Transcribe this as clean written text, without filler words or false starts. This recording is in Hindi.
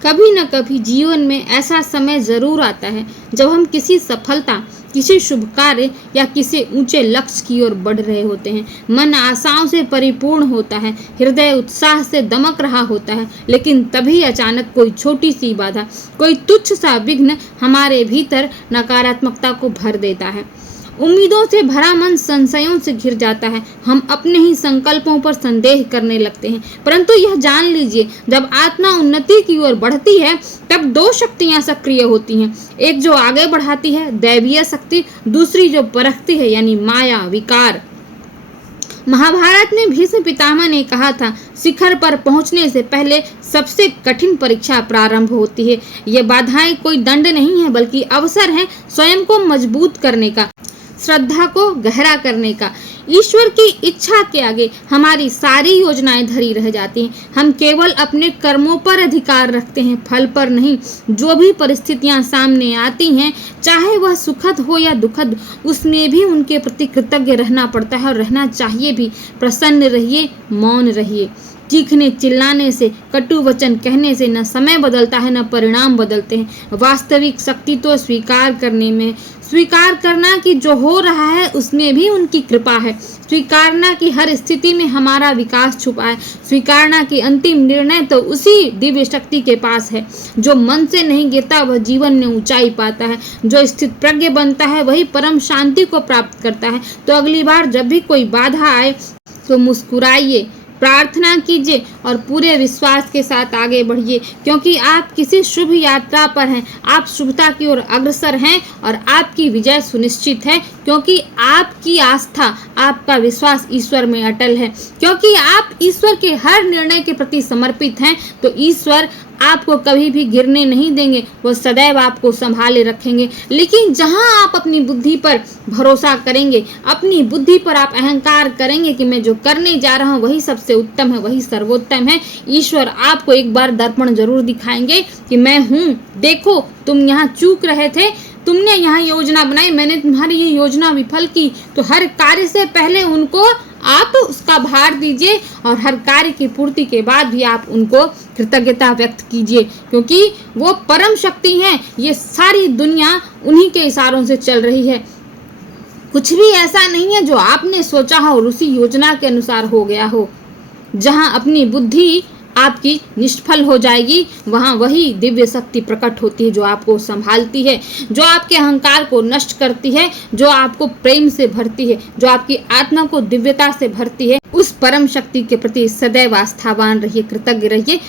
कभी न कभी जीवन में ऐसा समय ज़रूर आता है जब हम किसी सफलता, किसी शुभ कार्य या किसी ऊंचे लक्ष्य की ओर बढ़ रहे होते हैं। मन आशाओं से परिपूर्ण होता है, हृदय उत्साह से दमक रहा होता है, लेकिन तभी अचानक कोई छोटी सी बाधा, कोई तुच्छ सा विघ्न हमारे भीतर नकारात्मकता को भर देता है। उम्मीदों से भरा मन संशयों से घिर जाता है। हम अपने ही संकल्पों पर संदेह करने लगते हैं। परंतु यह जान लीजिए, जब आत्मा उन्नति की ओर बढ़ती है तब दो शक्तियां सक्रिय होती हैं। एक जो आगे बढ़ाती है, दैवीय शक्ति, दूसरी जो परखती है, यानी माया, विकार। महाभारत में भीष्म पितामह ने कहा था, शिखर पर पहुंचने से पहले सबसे कठिन परीक्षा प्रारंभ होती है। ये बाधाएं कोई दंड नहीं है, बल्कि अवसर है स्वयं को मजबूत करने का, श्रद्धा को गहरा करने का। ईश्वर की इच्छा के आगे हमारी सारी योजनाएं धरी रह जाती हैं। हम केवल अपने कर्मों पर अधिकार रखते हैं, फल पर नहीं। जो भी परिस्थितियां सामने आती हैं, चाहे वह सुखद हो या दुखद, उसमें भी उनके प्रति कृतज्ञ रहना पड़ता है और रहना चाहिए भी। प्रसन्न रहिए, मौन रहिए। चीखने चिल्लाने से, कटु वचन कहने से न समय बदलता है, न परिणाम बदलते हैं। वास्तविक शक्ति तो स्वीकार करने में, स्वीकार करना कि जो हो रहा है उसमें भी उनकी कृपा है, स्वीकारना कि हर स्थिति में हमारा विकास छुपा है, स्वीकारना कि अंतिम निर्णय तो उसी दिव्य शक्ति के पास है। जो मन से नहीं गिरता वह जीवन में ऊंचाई पाता है, जो स्थित प्रज्ञ बनता है वही परम शांति को प्राप्त करता है। तो अगली बार जब भी कोई बाधा आए तो मुस्कुराइए, प्रार्थना कीजिए और पूरे विश्वास के साथ आगे बढ़िए, क्योंकि आप किसी शुभ यात्रा पर हैं। आप शुभता की ओर अग्रसर हैं और आपकी विजय सुनिश्चित है, क्योंकि आपकी आस्था, आपका विश्वास ईश्वर में अटल है। क्योंकि आप ईश्वर के हर निर्णय के प्रति समर्पित हैं, तो ईश्वर आपको कभी भी गिरने नहीं देंगे, वो सदैव आपको संभाले रखेंगे। लेकिन जहां आप अपनी बुद्धि पर भरोसा करेंगे, अपनी बुद्धि पर आप अहंकार करेंगे कि मैं जो करने जा रहा हूं वही सबसे उत्तम है, वही सर्वोत्तम है, ईश्वर आपको एक बार दर्पण जरूर दिखाएंगे कि मैं हूं, देखो तुम यहाँ चूक रहे थे, तुमने यहाँ योजना बनाई, मैंने तुम्हारी ये योजना विफल की। तो हर कार्य से पहले उनको आप उसका भार दीजिए और हर कार्य की पूर्ति के बाद भी आप उनको कृतज्ञता व्यक्त कीजिए, क्योंकि वो परम शक्ति हैं। ये सारी दुनिया उन्हीं के इशारों से चल रही है। कुछ भी ऐसा नहीं है जो आपने सोचा हो और उसी योजना के अनुसार हो गया हो। जहां अपनी बुद्धि आपकी निष्फल हो जाएगी, वहां वही दिव्य शक्ति प्रकट होती है जो आपको संभालती है, जो आपके अहंकार को नष्ट करती है, जो आपको प्रेम से भरती है, जो आपकी आत्मा को दिव्यता से भरती है। उस परम शक्ति के प्रति सदैव आस्थावान रहिए, कृतज्ञ रहिए।